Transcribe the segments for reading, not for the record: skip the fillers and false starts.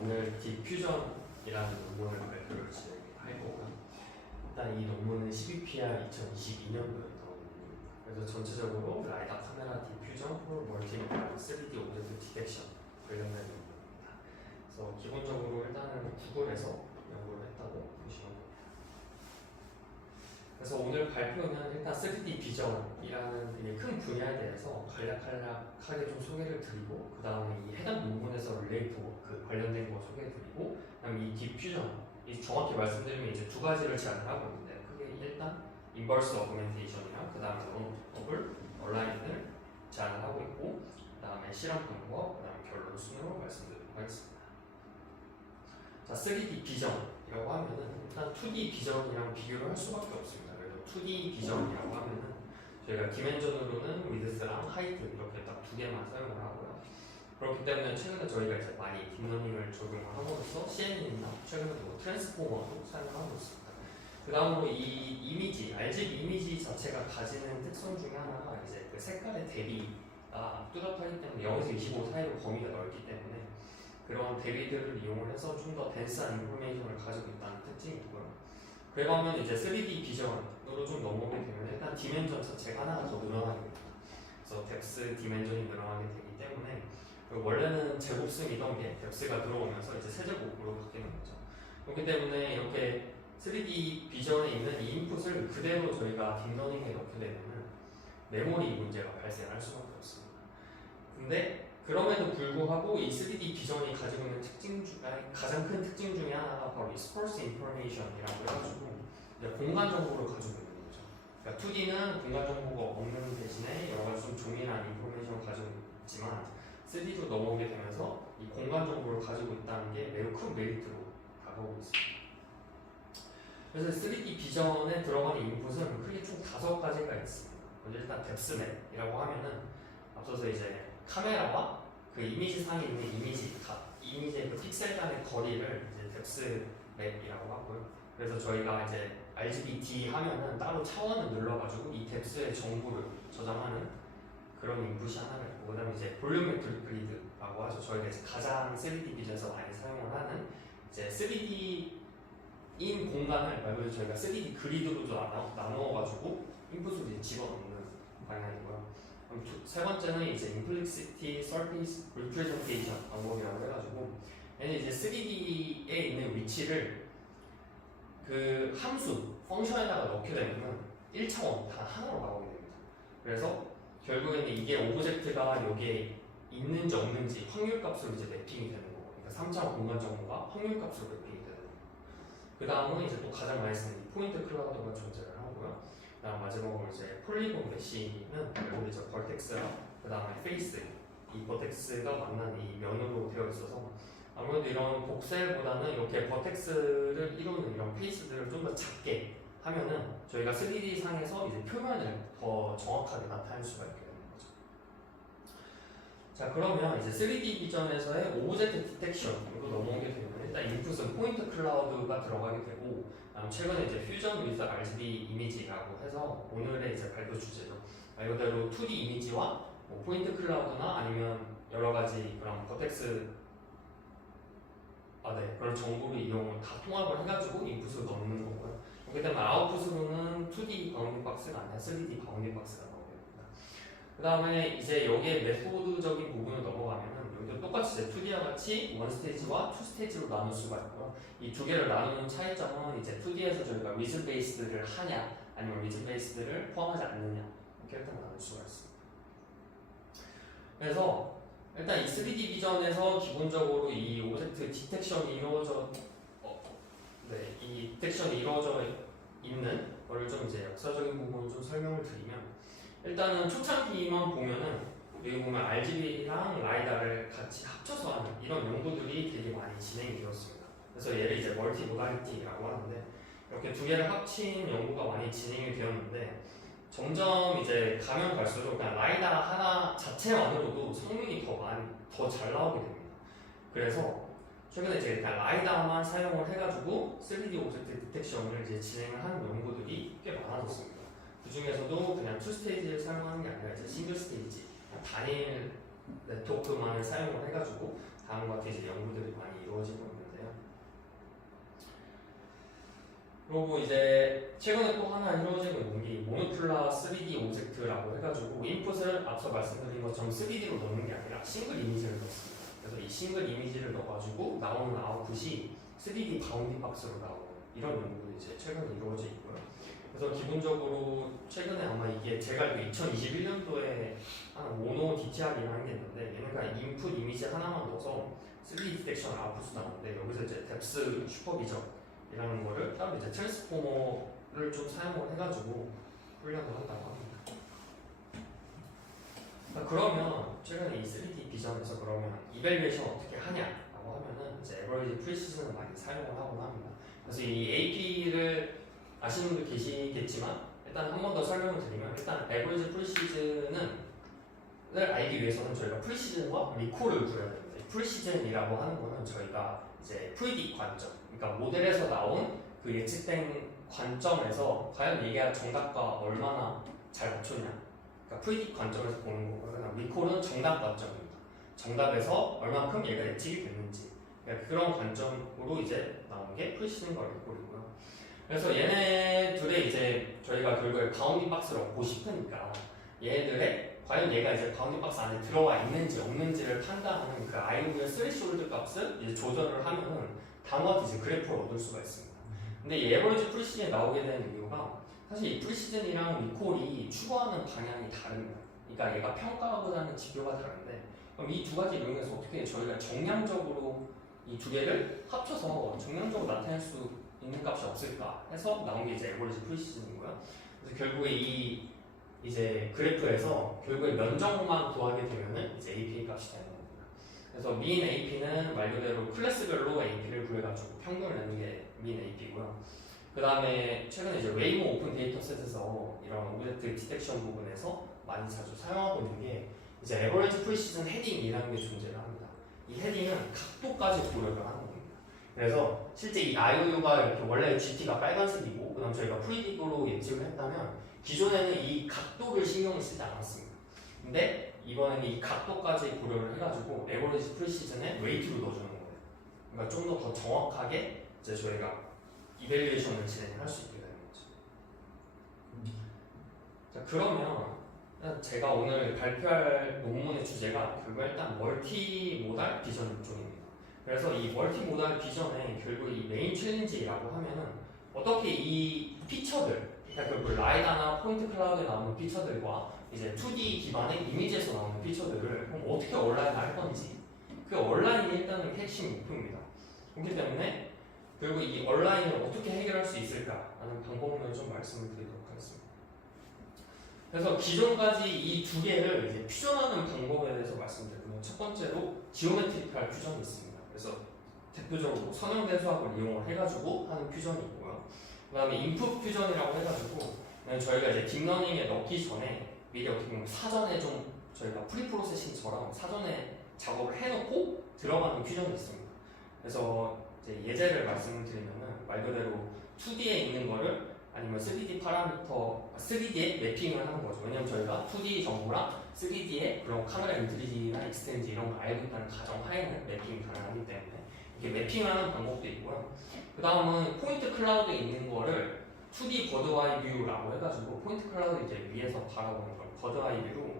오늘 디퓨전이라는 논문을 발표를 진행할 거고요. 일단 이 논문은 12PR 2022년도에 나온 논문입니다. 그래서 전체적으로 라이다 카메라 디퓨전 홀 멀티모달 3D 오브젝트 디텍션 관련된 논문입니다. 그래서 기본적으로 일단은 구글에서 연구를 했다고 보시면 됩니다. 그래서 오늘 발표는 일단 3D 비전이라는 되게 큰 분야에 대해서 간략하게 좀 소개를 드리고, 그 다음에 이 해당 논문에서 릴레이트 그 관련된 거 소개해드리고, 그 다음에 이 디퓨전, 이 정확히 말씀드리면 이제 두 가지를 제안을 하고 있는데, 크게 일단 인버스 어그멘테이션이랑 그 다음에 더블 얼라인을 제안을 하고 있고, 그 다음에 실험 방법, 그 다음에 결론 순으로 말씀드리도록 하겠습니다. 자, 3D 비전이라고 하면은 일단 2D 비전이랑 비교를 할 수밖에 없습니다. 그래서 2D 비전이라고 하면은 저희가 디멘전으로는 위드스랑 하이트 이렇게 딱 두 개만 사용을 하고요. 그렇기 때문에 최근에 저희가 이제 많이 딥러닝을 적용을 함으로써 CNN이나 최근에 뭐 트랜스포머도 사용을 하고 있습니다. 그 다음으로 이 이미지, RGB 이미지 자체가 가지는 특성 중에 하나가 이제 그 색깔의 대비가 뚜렷하기 때문에 0에서 25 사이로 범위가 넓기 때문에 그런 대비들을 이용을 해서 좀 더 덴스한 인포메이션을 가지고 있다는 특징이 있고요. 그러면 이제 3D 비전으로 좀 넘어오게 되면 일단 디멘전 자체가 하나가 더 늘어나게 됩니다. 그래서 뎁스 디멘전이 늘어나게 되기 때문에 원래는 제곱승이던 게 뎁스가 들어오면서 이제 세제곱으로 바뀌는 거죠. 그렇기 때문에 이렇게 3D 비전에 있는 이 인풋을 그대로 저희가 딥러닝에 넣게 되면 메모리 문제가 발생할 수밖에 없습니다. 근데 그럼에도 불구하고 이 3D 비전이 가지고 있는 특징 중에 가장 큰 특징 중에 하나가 바로 이 스포스 인포메이션이라고 해가지고 이제 공간 정보를 가지고 있는 거죠. 그러니까 2D는 공간 정보가 없는 대신에 여러 가지 좀 조밀한 인포메이션을 가지고 있지만 3D로 넘어오게 되면서 이 공간 정보를 가지고 있다는 게 매우 큰 메리트로 다가오고 있습니다. 그래서 3D 비전에 들어가는 인풋은 크게 총 5가지가 있습니다. 먼저 일단 뎁스맵이라고 하면은 앞서서 이제 카메라와 그 이미지 상에 있는 이미지의 그 픽셀 간의 거리를 이제 뎁스 맵이라고 하고요. 그래서 저희가 이제 RGBD 하면은 따로 차원을 눌러가지고 이 뎁스의 정보를 저장하는 그런 인풋이 하나가 있고, 그 다음에 이제 볼륨메트릭 그리드라고 하죠. 저희가 이제 가장 3D 비전에서 많이 사용을 하는 이제 3D인 공간을 말 그대로 저희가 3D 그리드로 나누어가지고 인풋을 이제 집어넣는 방향이고요. 세 번째는 이제 Implicit Surface Representation 방법이라고 해가지고 얘는 이제 3D에 있는 위치를 그 함수, 펑션에다가 넣게 되면 1차원 단 하나로 나오게 됩니다. 그래서 결국에는 이게 오브젝트가 여기에 있는지 없는지 확률값으로 이제 매핑이 되는 거고, 그러니까 3차원 공간 정보가 확률값으로 매핑이 되는 거고, 그 다음은 이제 또 가장 많이 쓰는 포인트 클라우드가 존재를 하고요. 그 다음 마지막으로 이제 폴리곤 메쉬는 여기 이제 버텍스랑 그 다음에 페이스, 이 버텍스가 만난 이 면으로 되어 있어서 아무래도 이런 복셀보다는 이렇게 버텍스를 이루는 이런 페이스들을 좀 더 작게 하면은 저희가 3D 상에서 이제 표면을 더 정확하게 나타낼 수가 있게 되는 거죠. 자, 그러면 이제 3D 비전에서의 오브젝트 디텍션으로 넘어오게 되면 일단 인풋은 포인트 클라우드가 들어가게 되고, 최근에 이제 퓨전 위드 RGB 이미지라고 해서 오늘의 이제 발표 주제죠. 말 그대로 2D 이미지와 뭐 포인트 클라우드나 아니면 여러 가지 그런 버텍스 그런 정보를 이용을 다 통합을 해가지고 인풋을 넣는 거고요. 그렇기 때문에 아웃풋으로는 2D 바운딩 박스가 아니라 3D 바운딩 박스가 나오게 됩니다. 그 다음에 이제 여기에 메소드적인 부분을 넘어가면은 여기도 똑같이 이제 2D와 같이 1스테이지와 2스테이지로 나눌 수가 있고요. 이 두 개를 나누는 차이점은 이제 2D에서 저희가 리즌 베이스드를 하냐 아니면 리즌 베이스드를 포함하지 않느냐 이렇게 일단 나눌 수가 있습니다. 그래서 일단 이 3D 비전에서 기본적으로 이 오브젝트 디텍션이 이 디텍션이 이루어져 있는 거를 좀 이제 역사적인 부분을 좀 설명을 드리면, 일단은 초창기만 보면은 여기 보면 RGB랑 라이다를 같이 합쳐서 하는 이런 연구들이 되게 많이 진행이 되었습니다. 그래서 얘를 이제 멀티 모달리티라고 하는데, 이렇게 두 개를 합친 연구가 많이 진행이 되었는데 점점 이제 가면 갈수록 그냥 라이다 하나 자체만으로도 성능이 더 잘 나오게 됩니다. 그래서 최근에 이제 일단 라이다만 사용을 해가지고 3D 오브젝트 디텍션을 이제 진행을 하는 연구들이 꽤 많아졌습니다. 그 중에서도 그냥 2스테이지를 사용하는 게 아니라 이제 싱글 스테이지, 단일 네트워크만을 사용을 해가지고 다음과 같은 이제 연구들이 많이 이루어지고 있는데요. 그리고 이제 최근에 또 하나 이루어지고 있는 게 모노큘라 3D 오브젝트라고 해가지고 인풋을 앞서 말씀드린 것처럼 3D로 넣는 게 아니라 싱글 이미지를 넣습니다. 그래서 이 싱글 이미지를 넣어가지고 나오는 아웃풋이 3D 바운딩 박스로 나오는 이런 연구도 이제 최근에 이루어져 있고요. 그래서 기본적으로 최근에 아마 이게 제가 알기로 2021년도에 한 모노 DTR이라는 게 있는데 얘는 그냥 인풋 이미지 하나만 넣어서 3D 디텍션 아웃풋이 나오는데 여기서 이제 뎁스 슈퍼비전이라는 거를 따로 이제 트랜스포머를 좀 사용을 해가지고 훈련을 한다고 합니다. 그러면 최근에 이 3D 비전에서 그러면 이밸류에이션 어떻게 하냐라고 하면은 이제 에버리지 프리시즌을 많이 사용을 하곤 합니다. 그래서 이 AP를 아시는 분들 계시겠지만 일단 한 번 더 설명을 드리면 일단 에버리지 프리시즌을 알기 위해서는 저희가 프리시즌과 리콜을 구해야 됩니다. 프리시즌이라고 하는 거는 저희가 이제 프리딕 관점, 그러니까 모델에서 나온 그 예측된 관점에서 과연 얘가 정답과 얼마나 잘 맞췄냐, 그러니까 프리딕 관점에서 보는 거고요. 리콜은 정답 관점입니다. 정답에서 얼마큼 얘가 예측이 됐는지, 그러니까 그런 관점으로 이제 나오는 게 프리시즌과 리콜이고요. 그래서 얘네 둘의 이제 저희가 결국에 바운딩 박스를 얻고 싶으니까 얘네들의 과연 얘가 이제 바운딩 박스 안에 들어와 있는지 없는지를 판단하는 그 아이오니의 스레시홀드 값을 이제 조절을 하면은 다음과 같이 이제 그래프를 얻을 수가 있습니다. 근데 이 에버리지 프리시즌에 나오게 되는 이유가 사실 이 프리시즌이랑 리콜이 추구하는 방향이 다릅니다. 그러니까 얘가 평가보다는 지표가 다른데 그럼 이 두 가지 이용해서 어떻게 저희가 정량적으로 이 두 개를 합쳐서 정량적으로 나타낼 수 있는 값이 없을까 해서 나온 게 이제 에버리지 프리시즌이고요. 그래서 결국에 이 이제 그래프에서 결국에 면적만 구하게 되면은 이제 APA 값이 되는 겁니다. 그래서 민 AP는 말 그대로 클래스별로 AP를 구해가지고 평균을 내는 게 민 AP고요. 그 다음에 최근에 이제 웨이모 오픈 데이터셋에서 이런 오브젝트 디텍션 부분에서 많이 자주 사용하고 있는 게 이제 에버리지 프리시즌 헤딩이라는 게 존재를 합니다. 이 헤딩은 각도까지 고려를 하는 겁니다. 그래서 실제 이 IOU가 이렇게 원래 GT가 빨간색이고 그다음 저희가 프리딕으로 예측을 했다면 기존에는 이 각도를 신경을 쓰지 않았습니다. 근데 이번에는 이 각도까지 고려를 해가지고 에버리지 프리시즌에 웨이트로 넣어주는 거예요. 그러니까 좀 더 정확하게 이제 저희가 이밸류에이션을 진행할 수 있게 되는 거죠. 자, 그러면 제가 오늘 발표할 논문의 주제가 결국 일단 멀티모달 비전 육종입니다. 그래서 이 멀티모달 비전의 결국 이 메인 챌린지라고 하면은 어떻게 이 피처들, 그러니까 결국 라이다나 포인트 클라우드에 나오는 피처들과 이제 2D 기반의 이미지에서 나오는 피처들을 그럼 어떻게 온라인할 건지, 그 온라인이 일단은 핵심 목표입니다. 그렇기 때문에 결국 이 온라인을 어떻게 해결할 수 있을까라는 방법론을 좀 말씀을 드리도록 하겠습니다. 그래서 기존까지 이 두 개를 이제 퓨전하는 방법에 대해서 말씀드리면 첫 번째로 지오메트리컬 퓨전이 있습니다. 그래서 대표적으로 선형대 수학을 이용을 해가지고 하는 퓨전이 있고요. 그 다음에 인풋 퓨전이라고 해가지고 저희가 이제 딥러닝에 넣기 전에 미리 어떻게 보면 사전에 좀 저희가 프리프로세싱처럼 사전에 작업을 해놓고 들어가는 퓨전이 있습니다. 그래서 이제 예제를 말씀을 드리면은 말 그대로 2D에 있는 거를 아니면 3D 파라미터, 3D에 매핑을 하는 거죠. 왜냐면 저희가 2D 정보랑 3D에 그런 카메라 인트리지나 익스텐지 이런 걸 알고 있다는 가정하에는 매핑이 가능하기 때문에 이렇게 매핑하는 방법도 있고요. 그 다음은 포인트 클라우드에 있는 거를 2D 버드아이 뷰라고 해가지고 포인트 클라우드 이제 위에서 바라보는 걸 버드아이 뷰로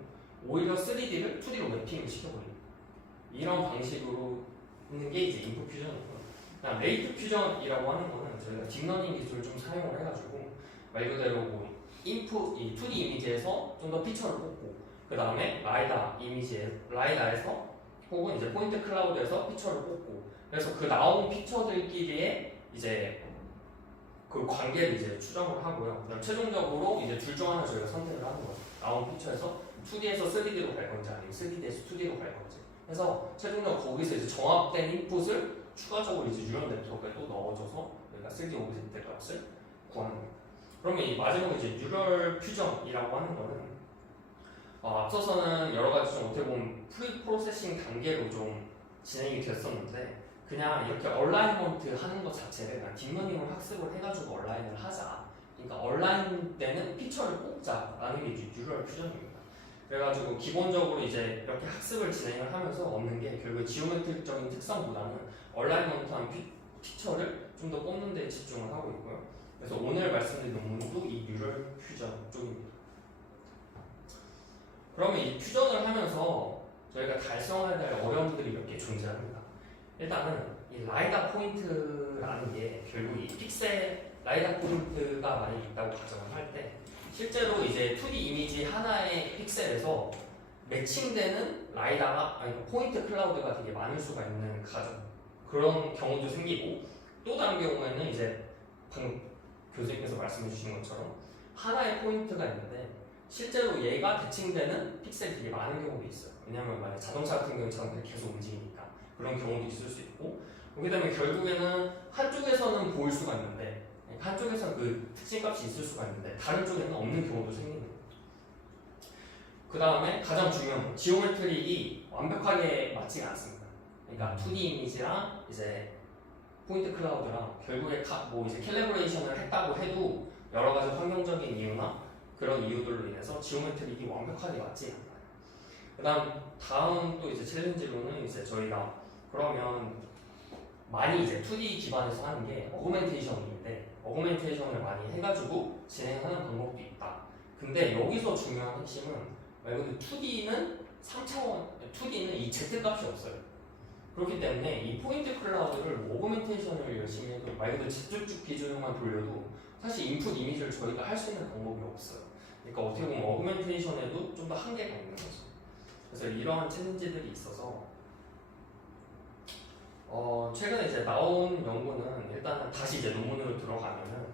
오히려 3D를 2D로 매핑을 시켜버립니다. 이런 방식으로 있는 게 이제 인풋 퓨전이고요. 그다음 레이트 퓨전이라고 하는 거는 저희가 딥러닝 기술을 좀 사용을 해가지고 말 그대로 뭐 인풋, 이 2D 이미지에서 좀 더 피처를 뽑고 그 다음에 라이다에서 혹은 이제 포인트 클라우드에서 피처를 뽑고 그래서 그 나온 피처들끼리의 이제 그 관계를 이제 추정을 하고요. 그다음 최종적으로 이제 둘 중 하나 저희가 선택을 하는 거죠. 나온 피처에서 2D에서 3D로 갈 건지 아니면 3D에서 2D로 갈 건지. 그래서 최종적으로 거기서 이제 정합된 인풋을 추가적으로 이제 뉴럴 네트워크에 또 넣어줘서 우리가 3D 오브젝트 값을 구하는 겁니다. 그러면 이 마지막에 이제 뉴럴 퓨전이라고 하는 거는 앞서서는 여러 가지 좀 어떻게 보면 프리 프로세싱 단계로 좀 진행이 됐었는데 그냥 이렇게 얼라이먼트 하는 것 자체를 그냥 딥러닝을 학습을 해가지고 얼라인을 하자. 그러니까 얼라인 때는 피처를 뽑자라는 게 이제 뉴럴 퓨전입니다. 그래가지고 기본적으로 이제 이렇게 학습을 진행을 하면서 얻는 게 결국 지오메트릭적인 특성보다는 얼라이먼트한 픽처를 좀 더 뽑는 데 집중을 하고 있고요. 그래서 오늘 말씀드린 논문도 이 뉴럴 퓨전 쪽입니다. 그러면 이 퓨전을 하면서 저희가 달성해야 될 어려움들이 몇 개 존재합니다. 일단은 이 라이다 포인트라는 게 결국 이 픽셀 라이다 포인트가 많이 있다고 가정을 할 때 실제로 이제 2D 이미지 하나의 픽셀에서 매칭되는 라이다가 아니 포인트 클라우드가 되게 많을 수가 있는 그런 경우도 생기고 또 다른 경우에는 이제 방금 교수님께서 말씀해 주신 것처럼 하나의 포인트가 있는데 실제로 얘가 대칭되는 픽셀이 되게 많은 경우도 있어요. 왜냐하면 만약 자동차 같은 경우는 자동차가 계속 움직이니까 그런 경우도 있을 수 있고 그렇게 되면 결국에는 한쪽에서는 보일 수가 있는데 한쪽에서는 그 특징값이 있을 수가 있는데 다른 쪽에는 없는 경우도 생기는 거예요. 그 다음에 가장 중요한 건 지오메트릭이 완벽하게 맞지가 않습니다. 그러니까 2D 이미지랑 이제 포인트 클라우드랑 결국에 뭐 이제 캘리브레이션을 했다고 해도 여러 가지 환경적인 이유나 그런 이유들로 인해서 지오메트릭이 완벽하게 맞지 않아요. 다음 또 이제 챌린지로는 이제 저희가 그러면 많이 이제 2D 기반에서 하는 게 어그멘테이션인데 어그멘테이션을 많이 해가지고 진행하는 방법도 있다. 근데 여기서 중요한 핵심은 말 그대로 2D는 3차원, 2D는 이 Z 값이 없어요. 그렇기 때문에 이 포인트 클라우드를 뭐 어그멘테이션을 열심히 해도 말 그대로 Z축 기준으로만 돌려도 사실 인풋 이미지를 저희가 할 수 있는 방법이 없어요. 그러니까 어떻게 보면 어그멘테이션에도 좀 더 한계가 있는 거죠. 그래서 이러한 챌린지들이 있어서 최근에 이제 나온 연구는 일단은 다시 이제 논문으로 들어가면은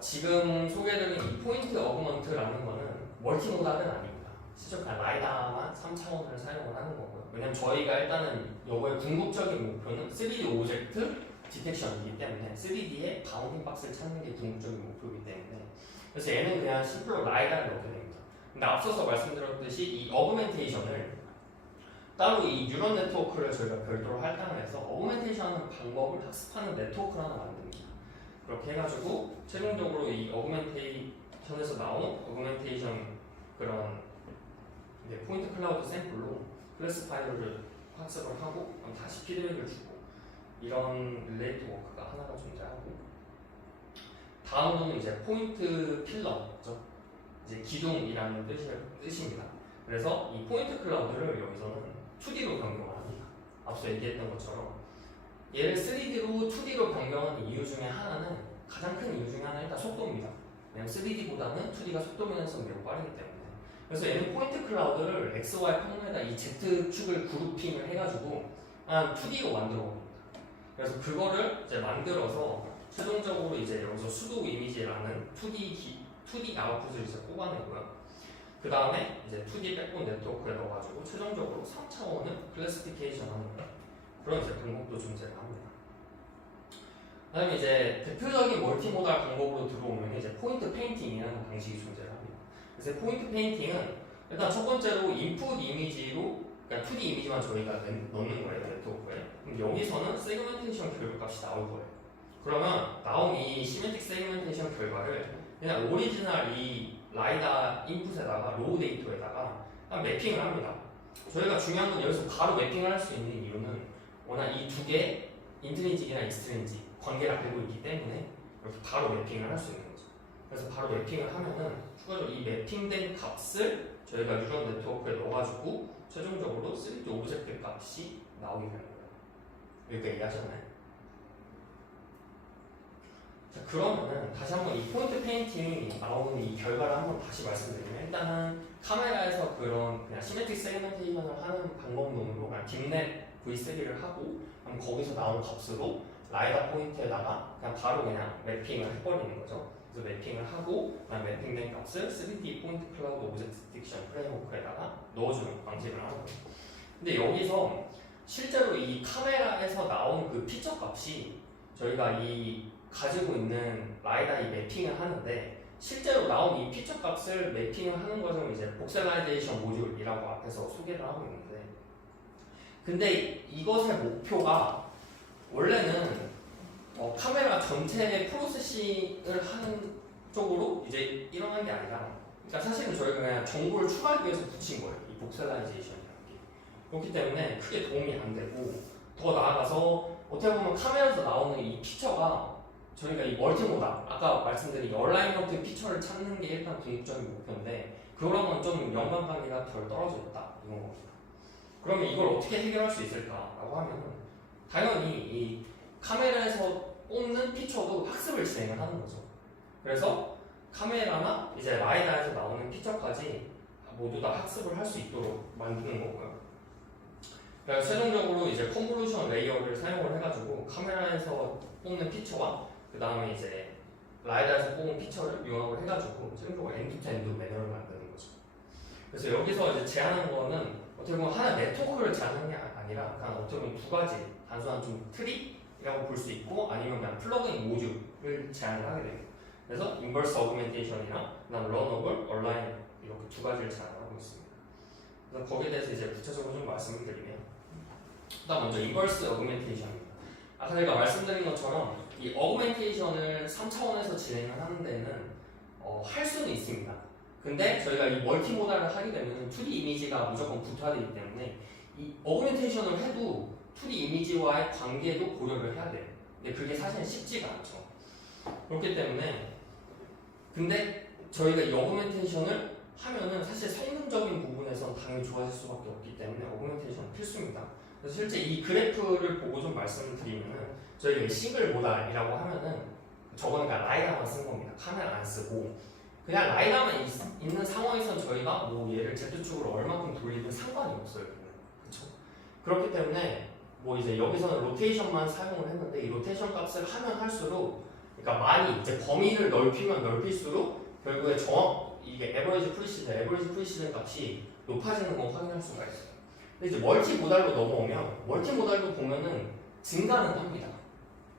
지금 소개해드린 이 포인트 어그먼트라는 거는 멀티모달은 아닙니다. 실제 라이다만 3차원을 사용을 하는 거고요. 왜냐면 저희가 일단은 이거의 궁극적인 목표는 3D 오브젝트 디텍션이기 때문에 3D의 바운딩 박스를 찾는 게 궁극적인 목표이기 때문에 그래서 얘는 그냥 심플로 라이다를 넣게 됩니다. 근데 앞서서 말씀드렸듯이 이 어그멘테이션을 따로 이 뉴런 네트워크를 저희가 별도로 할당을 해서 어그멘테이션 방법을 학습하는 네트워크를 하나 만듭니다. 그렇게 해가지고 최종적으로 이 어그멘테이션에서 나온 어그멘테이션 그런 이제 포인트 클라우드 샘플로 클래스파이어를 학습을 하고 다시 피드백을 주고 이런 릴레이트 워크가 하나가 존재하고 다음으로는 이제 포인트 필러죠. 이제 기둥이라는 뜻입니다. 그래서 이 포인트 클라우드를 여기서는 2D로 변경을 합니다. 앞서 얘기했던 것처럼 얘를 3D로 2D로 변경하는 이유 중에 하나는 가장 큰 이유 중에 하나는 일단 속도입니다. 왜냐면 3D보다는 2D가 속도 면에서 매우 빠르기 때문에 그래서 얘는 포인트 클라우드를 XY 평면에다 이 Z축을 그룹핑을 해가지고 한 2D로 만들어 봅니다. 그래서 그거를 이제 만들어서 최종적으로 이제 여기서 수도 이미지라는 2D 아웃풋을 이제 뽑아내고요. 그 다음에 이제 2D 백본 네트워크에 넣어가지고 최종적으로 3차원을 클래시피케이션 하는 그런 이제 방법도 존재를 합니다. 그 다음에 이제 대표적인 멀티모달 방법으로 들어오면 이제 포인트 페인팅이라는 방식이 존재를 합니다. 그래서 포인트 페인팅은 일단 첫 번째로 인풋 이미지로 그러니까 2D 이미지만 저희가 넣는 거예요, 네트워크에. 그럼 여기서는 세그멘테이션 결과값이 나올 거예요. 그러면 나온 이 시메틱 세그멘테이션 결과를 그냥 오리지널 이 라이다 인풋에다가 로우 데이터에다가 매핑을 합니다. 저희가 중요한 건 여기서 바로 매핑을 할 수 있는 이유는 워낙 이 두 개 인트린직이나 익스트린직 관계를 알고 있기 때문에 이렇게 바로 매핑을 할 수 있는 거죠. 그래서 바로 매핑을 하면은 추가적으로 이 매핑된 값을 저희가 뉴런 네트워크에 넣어가지고 최종적으로 3D 오브젝트 값이 나오게 되는 거예요. 여기까지 이해하셨나요? 자, 그러면은 다시 한번 이 포인트 페인팅이 나오는 이 결과를 한번 다시 말씀드리면 일단은 카메라에서 그런 그냥 시메트릭 세그멘테이션을 하는 방법론으로 그냥 딥넷 V3를 하고 그럼 거기서 나온 값으로 라이다 포인트에다가 그냥 바로 그냥 매핑을 해버리는 거죠. 그래서 매핑을 하고 그냥 매핑된 값을 3D 포인트 클라우드 오브젝트 디텍션 프레임워크에다가 넣어주는 방식을 하는 거예요. 근데 여기서 실제로 이 카메라에서 나온 그 피처 값이 저희가 이 가지고 있는 라이다 이 매핑을 하는데 실제로 나온 이 피처 값을 매핑을 하는 과정을 이제 복셀라이제이션 모듈이라고 앞에서 소개를 하고 있는데 근데 이것의 목표가 원래는 카메라 전체의 프로세싱을 하는 쪽으로 이제 일어난 게 아니라 그러니까 사실은 저희가 그냥 정보를 추가하기 위해서 붙인 거예요. 이 복셀라이제이션이라는 게. 그렇기 때문에 크게 도움이 안 되고, 더 나아가서 어떻게 보면 카메라에서 나오는 이 피처가 저희가 이 멀티모달, 아까 말씀드린 이 얼라이먼트 피처를 찾는 게 일단 궁극적인 목표인데, 그거랑은 좀 연관관계가 덜 떨어져 있다 이건 겁니다. 그러면 이걸 어떻게 해결할 수 있을까라고 하면은 당연히 이 카메라에서 뽑는 피처도 학습을 진행을 하는 거죠. 그래서 카메라나 이제 라이다에서 나오는 피처까지 모두 다 학습을 할 수 있도록 만드는 거고요. 그래서 최종적으로 이제 컨볼루션 레이어를 사용을 해가지고 카메라에서 뽑는 피처와 그 다음에 이제 라이다에서 뽑은 피처를 융합을 해가지고 최종적으로 엔드-투-엔드 매너를 만드는 거죠. 그래서 여기서 이제 제안한 거는 어떻게 보면 하나 네트워크를 제안하는 게 아니라 그냥 어떻게 보면 두 가지 단순한 좀 트리라고 볼 수 있고 아니면 그냥 플러그인 모듈을 제안을 하게 돼요. 그래서 인버스 어그멘테이션이랑 그다음 러너블, 얼라인 이렇게 두 가지를 제안하고 있습니다. 그래서 거기에 대해서 이제 구체적으로 좀 말씀을 드리면 일단 먼저 인버스 어그멘테이션입니다. 아까 제가 말씀드린 것처럼 이 어그멘테이션을 3차원에서 진행을 하는 데는 할 수는 있습니다. 근데 저희가 이 멀티모달을 하게 되면 2D 이미지가 무조건 붙어야 되기 때문에 이 어그멘테이션을 해도 2D 이미지와의 관계도 고려를 해야 돼요. 근데 그게 사실은 쉽지가 않죠. 그렇기 때문에 근데 저희가 이 어그멘테이션을 하면은 사실 성능적인 부분에선 당연히 좋아질 수밖에 없기 때문에 어그멘테이션은 필수입니다. 그래서 실제 이 그래프를 보고 좀 말씀을 드리면은 저희가 싱글 모달이라고 하면은 저거는 그냥 라이다만 쓴 겁니다. 카메라 안 쓰고 그냥 라이다만 있는 상황에선 저희가 뭐 얘를 Z축으로 얼마큼 돌리든 상관이 없어요. 그렇죠? 그렇기 때문에 뭐 이제 여기서는 로테이션만 사용을 했는데 이 로테이션 값을 하면 할수록 그러니까 많이 이제 범위를 넓히면 넓힐수록 결국에 이게 에버리지 프리시전 값이 높아지는 거 확인할 수가 있어요. 근데 이제 멀티모달로 넘어오면 멀티모달도 보면은 증가는 합니다.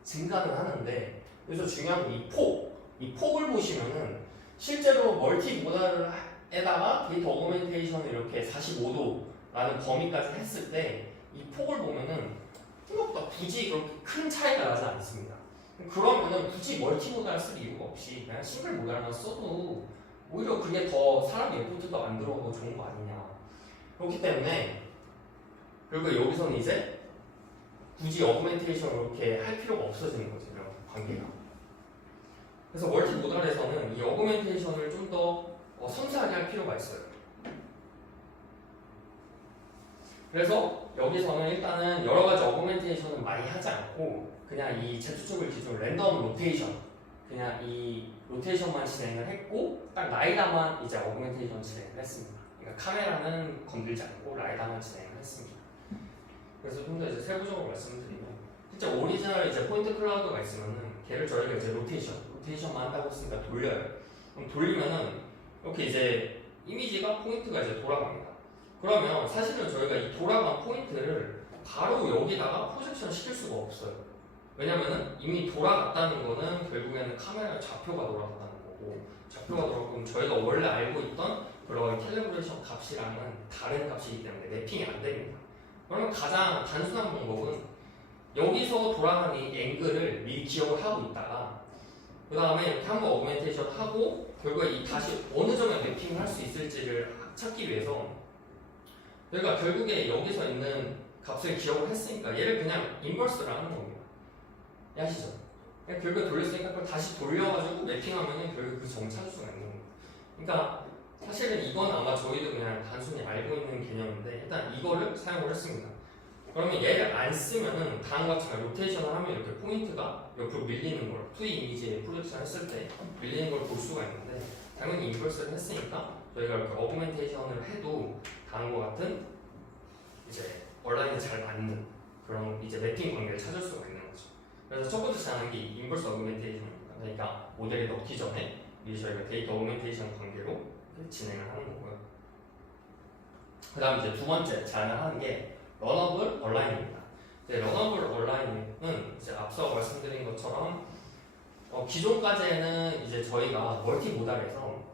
증가는 하는데 여기서 중요한 건 이 폭을 보시면은 실제로 멀티모달에다가 데이터 어그멘테이션을 이렇게 45도라는 범위까지 했을 때 이 폭을 보면은 생각보다 굳이 그렇게 큰 차이가 나지 않습니다. 그러면은 굳이 멀티모달 쓸 이유가 없이 그냥 싱글 모달만 써도 오히려 그게 더 사람 에포트도 안 들어가고 좋은 거 아니냐. 그렇기 때문에 그리고 여기서는 이제 굳이 어그멘테이션을 이렇게 할 필요가 없어지는 거죠. 이런 관계가. 그래서 멀티모달에서는 이 어그멘테이션을 좀 더 섬세하게 할 필요가 있어요. 그래서 여기서는 일단은 여러 가지 어그멘테이션을 많이 하지 않고 그냥 이 Z축을 기준으로 랜덤 로테이션 그냥 이 로테이션만 진행을 했고 딱 라이다만 이제 어그멘테이션 진행을 했습니다. 그러니까 카메라는 건들지 않고 라이다만 진행을 했습니다. 그래서 좀 더 이제 세부적으로 말씀드리면 실제 오리지널 이제 포인트 클라우드가 있으면은 걔를 저희가 이제 로테이션만 한다고 했으니까 돌려요. 그럼 돌리면은 이렇게 이제 이미지가 포인트가 이제 돌아갑니다. 그러면 사실은 저희가 이 돌아간 포인트를 바로 여기다가 프로젝션 시킬 수가 없어요. 왜냐면은 이미 돌아갔다는 거는 결국에는 카메라 좌표가 돌아갔다는 거고 좌표가 돌아가면 저희가 원래 알고 있던 그런 캘리브레이션 값이랑은 다른 값이기 때문에 매핑이 안 됩니다. 그러면 가장 단순한 방법은 여기서 돌아가는 이 앵글을 미리 기억을 하고 있다가 그 다음에 이렇게 한번 어그멘테이션 하고 결국에 이 다시 어느 점에 매핑을 할 수 있을지를 찾기 위해서 저희가 결국에 여기서 있는 값을 기억을 했으니까 얘를 그냥 인버스를 하는 겁니다. 아시죠? 그냥 결국에 돌렸으니까 그걸 다시 돌려가지고 매핑하면은 결국 그 점을 찾을 수가 있는 겁니다. 그러니까 사실은 이건 아마 저희도 그냥 단순히 알고 있는 개념인데 일단 이거를 사용을 했습니다. 그러면 얘를 안 쓰면은 다음과 같이 로테이션을 하면 이렇게 포인트가 옆으로 밀리는 걸 2D 이미지에 프로젝션 했을 때 밀리는 걸 볼 수가 있는데 당연히 인버스를 했으니까 저희가 이렇게 어그멘테이션을 해도 다음과 같은 이제 온라인에 잘 맞는 그런 이제 매핑 관계를 찾을 수가 있는 거죠. 그래서 첫 번째 제안한 게 인버스 어그멘테이션입니다. 그러니까 모델에 넣기 전에 이제 저희가 데이터 어그멘테이션 관계로 진행을 하는 거고요. 그 다음 이제 두 번째 제안을 하는 게 러너블 얼라인입니다. 러너블 얼라인은 이제 앞서 말씀드린 것처럼 기존까지는 이제 저희가 멀티모달에서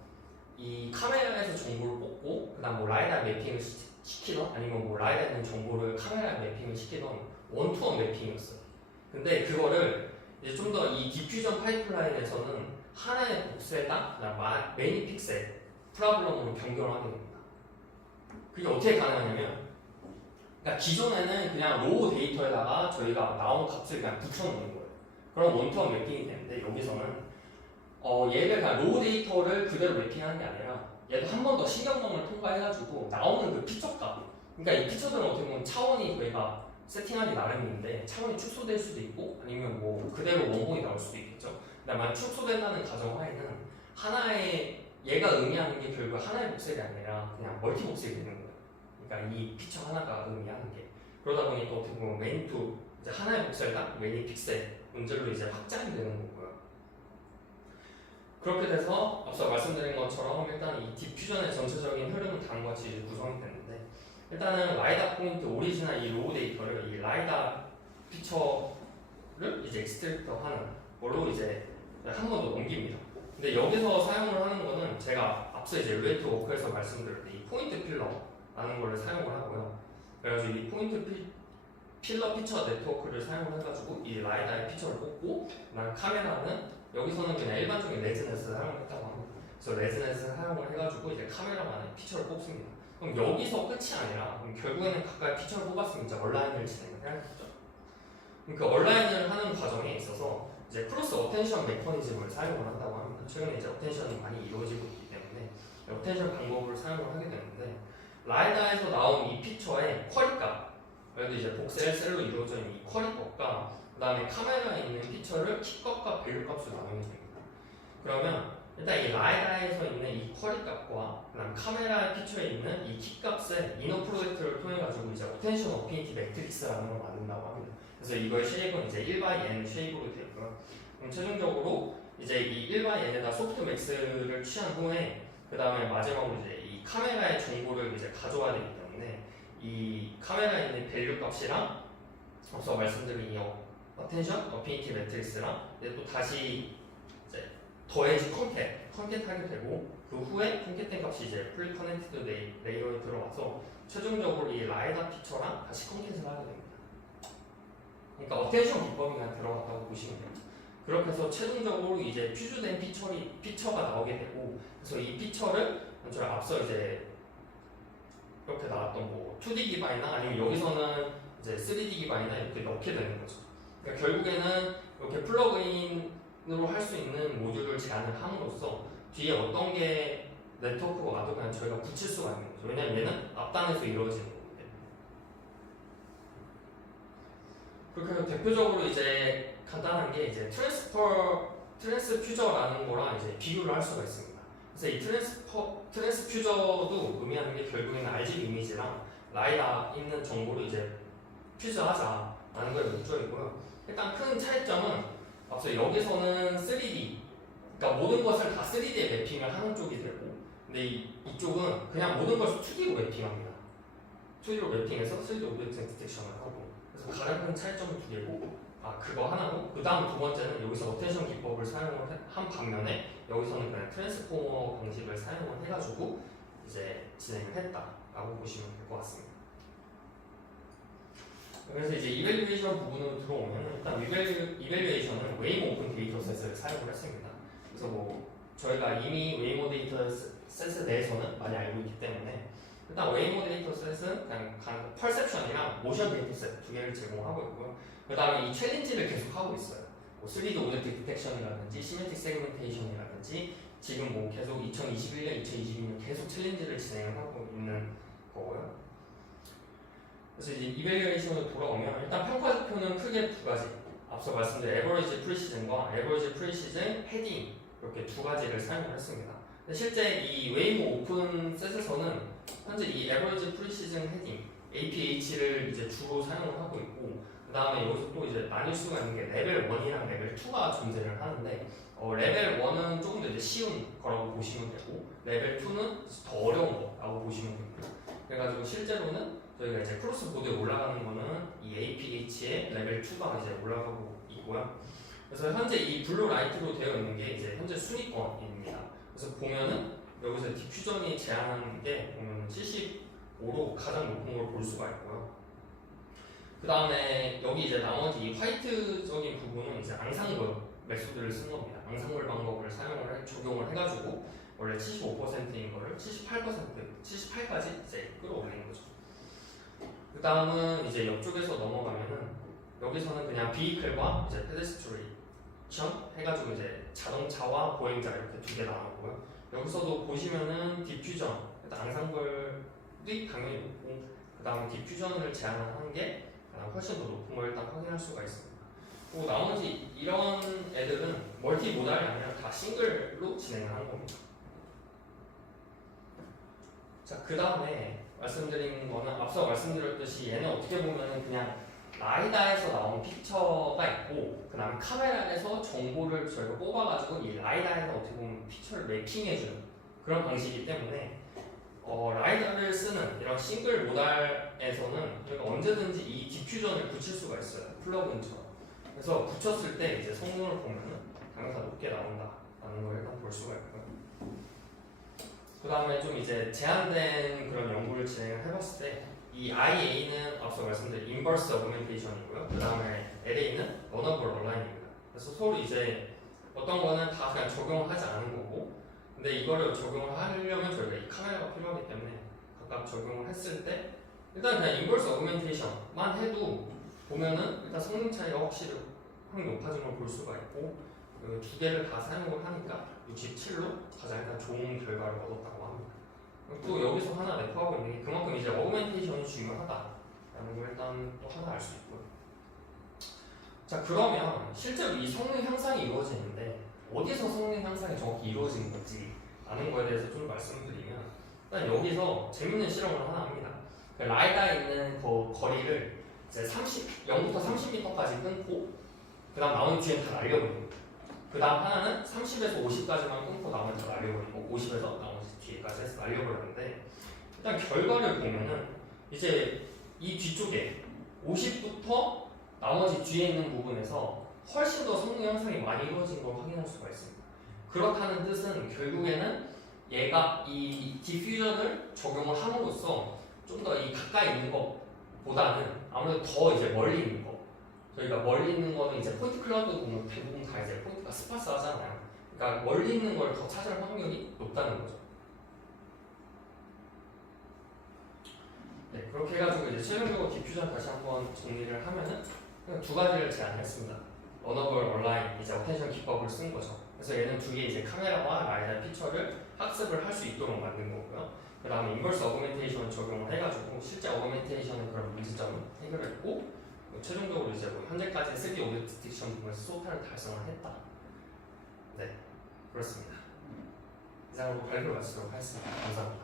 이 카메라에서 정보를 뽑고 그다음 뭐 라이다 매핑을 시키던 아니면 뭐 라이다에 있는 정보를 카메라에 매핑을 시키던 원투원 매핑이었어요. 근데 그거를 이제 좀 더 이 디퓨전 파이프라인에서는 하나의 복수에다 그다음 매니 픽셀 프라블럼으로 변경하게 됩니다. 그게 어떻게 가능하냐면, 그러니까 기존에는 그냥 로우 데이터에다가 저희가 나온 값을 그냥 붙여놓는 거예요. 그럼 원투원 매핑이 되는데, 여기서는 얘를 그냥 로우 데이터를 그대로 매핑하는 게 아니라 얘도 한 번 더 신경망을 통과해가지고 나오는 그 피처 값, 그러니까 이 피처들은 어떻게 보면 차원이 저희가 세팅하기 나름인데 차원이 축소될 수도 있고 아니면 뭐 그대로 원본이 나올 수도 있겠죠. 근데 만약 축소된다는 가정하에는 하나의 얘가 의미하는 게 결국 하나의 복셀이 아니라 그냥 멀티 복셀이 되는 거예요. 그러니까 이 피처 하나가 의미하는 게, 그러다 보니까 어떻게 보면 매니투 이제 하나의 복셀당 매니 픽셀 문제로 이제 확장이 되는 거고요. 그렇게 돼서 앞서 말씀드린 것처럼 일단 이 디퓨전의 전체적인 흐름은 다음과 같이 구성이 되는데, 일단은 라이다 포인트 오리지널 이 로우 데이터를 이 라이다 피처를 이제 익스트랙터 하는 걸로 이제 한 번 더 넘깁니다. 근데 여기서 사용을 하는 거는 제가 앞서 이제 릴레이트 워크에서 말씀드렸던 이 포인트 필러라는 거를 사용을 하고요. 그래가지고 이 포인트 필러 피처 네트워크를 사용을 해가지고 이 라이다의 피처를 뽑고, 그다음 카메라는 여기서는 그냥 일반적인 레즈넷을 사용했다고 합니다. 그래서 레즈넷을 사용을 해가지고 이제 카메라만의 피처를 뽑습니다. 그럼 여기서 끝이 아니라 그럼 결국에는 각각 피처를 뽑았으면 이제 얼라인을 진행을 해야겠죠. 그 얼라인을 하는 과정에 있어서 이제 크로스 어텐션 메커니즘을 사용을 한다고 합니다. 최근에 이제 어텐션이 많이 이루어지고 있기 때문에 어텐션 방법을 사용을 하게 되는데, 라이다에서 나온 이 피처의 쿼리 값, 그래도 이제 복셀 셀로 이루어져 있는 이 쿼리 값과 그 다음에 카메라에 있는 피처를 킥값과 밸류 값으로 나누게 됩니다. 그러면 일단 이 라이다에서 있는 이 쿼리 값과 그 다음 카메라 피처에 있는 이 킥값의 이너 프로젝트를 통해 가지고 이제 어텐션 어피니티 매트릭스라는 걸 만든다고 합니다. 그래서 이거의 쉐입은 이제 1/n 쉐입으로 되고요. 그럼 최종적으로 이제 이 1/n에다 소프트 맥스를 취한 후에 그 다음에 마지막으로 이제 이 카메라의 정보를 이제 가져와야 되기 때문에 이 카메라에 있는 밸류 값이랑 앞서 말씀드린 이 어텐션 어피니티 매트릭스랑 이제 또 다시 이제 더해지 컨캣하게 되고, 그 후에 컨캣된 값이 이제 풀리 커넥티드 레이어에 들어와서 최종적으로 이 라이다 피처랑 다시 컨캣을 하게 됩니다. 그러니까 어텐션 기법이 그냥 들어갔다고 보시면 됩니다. 그렇게 해서 최종적으로 이제 퓨즈된 피처가 나오게 되고, 그래서 이 피처를 저희 앞서 이제 이렇게 나왔던 뭐 2D 기반이나 아니면 여기서는 이제 3D 기반이나 이렇게 넣게 되는 거죠. 그러니까 결국에는 이렇게 플러그인으로 할 수 있는 모듈을 제안을 함으로써 뒤에 어떤 게 네트워크가 와도 그냥 저희가 붙일 수가 있는 거죠. 왜냐면 얘는 앞단에서 이루어지는 거기 때문에. 그렇게 해서 대표적으로 이제 간단한 게 이제 트랜스퓨저라는 거랑 이제 비교를 할 수가 있습니다. 그래서 이 트랜스퓨저도 의미하는 게 결국에는 RGB 이미지랑 라이다 있는 정보를 이제 퓨저하자라는 거의 목적이고요. 일단 큰 차이점은 앞서 여기서는 3D, 그러니까 모든 것을 다 3D에 매핑을 하는 쪽이 되고, 근데 이쪽은 그냥 모든 것을 2D로 매핑합니다. 2D로 매핑해서 3D 오브젝트 디텍션을 하고, 그래서 가장 큰 차이점은 두 개고, 그거 하나고, 그 다음 두 번째는 여기서 어텐션 기법을 사용을 한 반면에 여기서는 그냥 트랜스포머 방식을 사용을 해가지고 이제 진행을 했다라고 보시면 될 것 같습니다. 그래서 이제 이밸류에이션 부분으로 들어오면 일단 이밸류에이션은 웨이모 오픈 데이터셋을 사용을 했습니다. 그래서 뭐 저희가 이미 웨이모 데이터셋에 대해서는 많이 알고 있기 때문에 일단 웨이모 데이터셋은 그냥 퍼셉션이랑 모션 데이터셋 두 개를 제공하고 있고요. 그 다음에 이 챌린지를 계속 하고 있어요. 뭐 3D 오브젝트 디텍션이라든지 시메틱 세그멘테이션이라든지 지금 뭐 계속 2021년, 2022년 계속 챌린지를 진행을 하고 있는 거고요. 그래서 이제 이밸류에이션으로 돌아오면 일단 평가 지표는 크게 두 가지. 앞서 말씀드린 에버리지 프리시즌과 에버리지 프리시즌 헤딩 이렇게 두 가지를 사용을 했습니다. 근데 실제 이 웨이모 오픈 셋에서는 현재 이 에버리지 프리시즌 헤딩 APH를 이제 주로 사용을 하고 있고, 그 다음에 여기서 또 이제 나뉠 수가 있는 게 레벨 1이랑 레벨 2가 존재를 하는데, 레벨 1은 조금 더 이제 쉬운 거라고 보시면 되고, 레벨 2는 더 어려운 거라고 보시면 됩니다. 그래가지고 실제로는 저희가 이제 크로스 보드에 올라가는 거는 이 APH의 레벨 2가 이제 올라가고 있고요. 그래서 현재 이 블루 라이트로 되어 있는 게 이제 현재 순위권입니다. 그래서 보면은 여기서 디퓨전이 제한하는 게 보면 75로 가장 높은 걸 볼 수가 있고요. 그 다음에 여기 이제 나머지 이 화이트적인 부분은 이제 앙상블 메소드를 쓴 겁니다. 앙상블 방법을 적용을 해가지고 원래 75%인 거를 78까지 이제 끌어올리는 거죠. 그 다음은 이제 옆쪽에서 넘어가면은 여기서는 그냥 비이클과 이제 페데스트레이션 해가지고 이제 자동차와 보행자 이렇게 두 개 나오고요. 여기서도 보시면은 디퓨전, 일단 앙상블이 당연히 높고 그 다음에 디퓨전을 제한하는 게 훨씬 더 높은 걸 일단 확인할 수가 있습니다. 그리고 나머지 이런 애들은 멀티모달이 아니라 다 싱글로 진행을 하는 겁니다. 자, 그 다음에 말씀드린 거는 앞서 말씀드렸듯이 얘는 어떻게 보면은 그냥 라이다에서 나온 픽처가 있고 그 다음에 카메라에서 정보를 저희가 뽑아가지고 이 라이다에서 어떻게 보면 픽처를 매핑해주는 그런 방식이기 때문에 라이다를 쓰는 이런 싱글 모달에서는 저희가 언제든지 이 디퓨전을 붙일 수가 있어요. 플러그인처럼. 그래서 붙였을 때 이제 성능을 보면은 당연히 다 높게 나온다라는 걸 일단 볼 수가 있고요. 그 다음에 좀 이제 제한된 그런 연구를 진행을 해봤을 때 이 IA는 앞서 말씀드린 인버스 어그멘테이션이고요. 그 다음에 LA는 러너블 얼라인입니다. 그래서 서로 이제 어떤 거는 다 그냥 적용을 하지 않은 거고, 근데 이거를 적용을 하려면 저희가 이 카메라가 필요하기 때문에 각각 적용을 했을 때 일단 그냥 인버스 어그멘테이션만 해도 보면은 일단 성능 차이가 확실히 확 높아진 걸 볼 수가 있고, 그 두 개를 다 사용을 하니까 67로 가장 일단 좋은 결과를 얻었다고 합니다. 또 여기서 하나 내포하고 있는 게 그만큼 이제 어그멘테이션이 중요하다라는 걸 일단 또 하나 알 수 있고요. 자, 그러면 실제로 이 성능 향상이 이루어지는데 어디서 성능 향상이 정확히 이루어진 건지 아는 거에 대해서 좀 말씀드리면, 일단 여기서 재밌는 실험을 하나 합니다. 라이다에 있는 그 거리를 이제 0부터 30m까지 끊고 그 다음 나머지 뒤엔 다 날려버리고, 그 다음 하나는 30에서 50까지만 끊고 나머지 다 날려버리고 50에서 나머지 뒤에까지 해서 날려버렸는데, 일단 결과를 보면은 이제 이 뒤쪽에 50부터 나머지 뒤에 있는 부분에서 훨씬 더 성능 향상이 많이 이루어진 걸 확인할 수가 있습니다. 그렇다는 뜻은 결국에는 얘가 이 디퓨전을 적용을 함으로써 좀 더 이 가까이 있는 것보다는 아무래도 더 이제 멀리 있는 거, 저희가 멀리 있는 거는 이제 포인트 클라우드 보면 대부분 다 이제 포인트가 스파스 하잖아요. 그러니까 멀리 있는 걸 더 찾을 확률이 높다는 거죠. 네, 그렇게 해가지고 이제 최종적으로 디퓨전 다시 한번 정리를 하면은 두 가지를 제안했습니다. 러너블 온라인, 이제 어텐션 기법을 쓴 거죠. 그래서 얘는 두 개 이제 카메라와 라이다 피처를 학습을 할 수 있도록 만든 거고요. 그 다음에 인버스 어그멘테이션 적용을 해가지고 실제 어그멘테이션의 그런 문제점을 해결했고, 최종적으로 이제 뭐 현재까지 3D 오브젝트 디텍션 부분에서 소타를 달성을 했다. 네, 그렇습니다. 이상으로 발표를 마치도록 하겠습니다. 감사합니다.